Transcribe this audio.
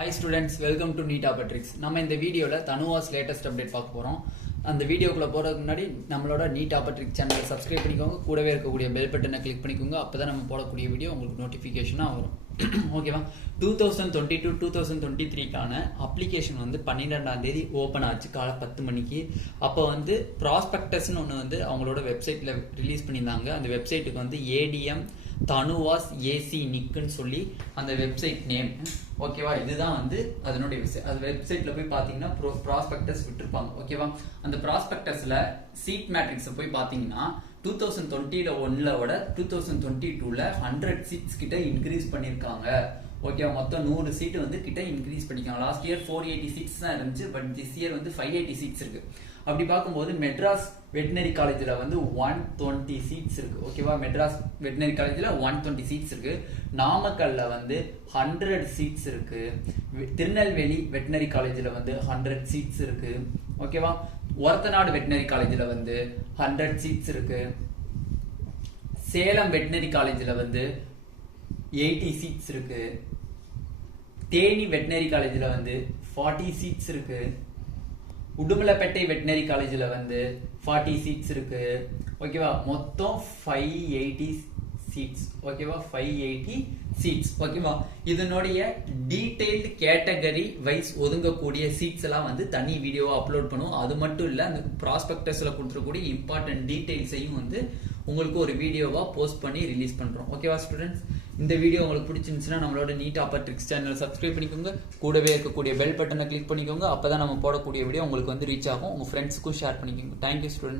Hi students, welcome to Neet Tricks. நம்ம இந்த வீடியோல Tanuvas latest update பார்க்க போறோம். அந்த வீடியோக்குள்ள போறதுக்கு முன்னாடி நம்மளோட Neet Tricks சேனலை சப்ஸ்கிரைப் பண்ணிக்கோங்க. கூடவே இருக்கக்கூடிய பெல் பட்டனை கிளிக் பண்ணிக்கோங்க. அப்பதான் நம்ம போடக்கூடிய வீடியோ உங்களுக்கு நோட்டிஃபிகேஷனா வரும். ஓகேவா? 2022-2023 கான அப்ளிகேஷன் வந்து 12ஆம் தேதி ஓபன் ஆச்சு காலை 10 மணிக்கு. அப்போ வந்து ப்ராஸ்பெக்டஸ்னு ஒன்று வந்து அவங்களோட வெப்சைட்ல ரிலீஸ் பண்ணியிருந்தாங்க. அந்த வெப்சைட்டுக்கு வந்து ADM Tanuvas AC நிக்குன்னு சொல்லி அந்த வெப்சைட் நேம். ஓகேவா? இதுதான் வந்து அதனுடைய வெப்சைட். அது வெப்சைட்ல போய் பாத்தீங்கன்னா ப்ராஸ்பெக்டஸ் விட்டுருப்பாங்க. ஓகேவா? அந்த ப்ராஸ்பெக்டஸ்ல சீட் மேட்ரிக்ஸ் போய் பாத்தீங்கன்னா 2021 2022ல 100 சீட்ஸ் கிட்ட இன்க்ரீஸ் பண்ணிருக்காங்க. ஓகேவா? மொத்தம் 100 சீட் வந்து கிட்ட இன்க்ரீஸ் பண்ணிருக்காங்க. லாஸ்ட் இயர் 486 தான் இருந்துச்சு, பட் திஸ் இயர் வந்து 580 சீட்ஸ் இருக்கு. அப்படி பார்க்கும்போது மெட்ராஸ் வெட்டினரி காலேஜ்ல வந்து 120 சீட்ஸ் இருக்கு. ஓகேவா? மெட்ராஸ் வெட்டினரி காலேஜ்ல 120 சீட்ஸ் இருக்கு. நாமக்கல்ல வந்து 100 சீட்ஸ் இருக்கு. திருநெல்வேலி வெட்டினரி காலேஜ்ல வந்து 100 சீட்ஸ் இருக்கு. ஓகேவா? ஒரத்தநாடு வெட்டினரி காலேஜ்ல வந்து 100 சீட்ஸ் இருக்கு. சேலம் வெட்டினரி காலேஜ்ல வந்து 80 சீட்ஸ் இருக்கு. தேனி வெட்டினரி காலேஜ்ல வந்து 40 சீட்ஸ் இருக்கு. உடுமலைப்பேட்டை வெட்டினரி காலேஜ்ல வந்து 40 சீட்ஸ் இருக்கு. ஓகேவா? மொத்தம் 580 சீட்ஸ். ஓகேவா? 580 சீட்ஸ். ஓகேவா? இதனுடைய டீடைல்டு கேட்டகரி வைஸ் ஒதுங்கக்கூடிய சீட்ஸ் எல்லாம் வந்து தனி வீடியோவா அப்லோட் பண்ணுவோம். அது மட்டும் இல்ல, அந்த ப்ராஸ்பெக்டஸ்ல கொடுத்துருக்கூடிய இம்பார்ட்டன்ட் டீடைல்ஸையும் வந்து உங்களுக்கு ஒரு வீடியோவா போஸ்ட் பண்ணி ரிலீஸ் பண்றோம். ஓகேவா ஸ்டூடெண்ட்ஸ்? இந்த வீடியோ உங்களுக்கு பிடிச்சிருந்துச்சுன்னா நம்மளோட நீட் ட்ரிக்ஸ் சேனல் சப்ஸ்கிரைப் பண்ணிக்கோங்க. கூடவே இருக்கக்கூடிய பெல் பட்டனை கிளிக் பண்ணிக்கோங்க. அப்பதான் நம்ம போடக்கூடிய வீடியோ உங்களுக்கு வந்து ரீச் ஆகும். உங்க ஃப்ரெண்ட்ஸுக்கும் ஷேர் பண்ணிக்கோங்க. Thank you students.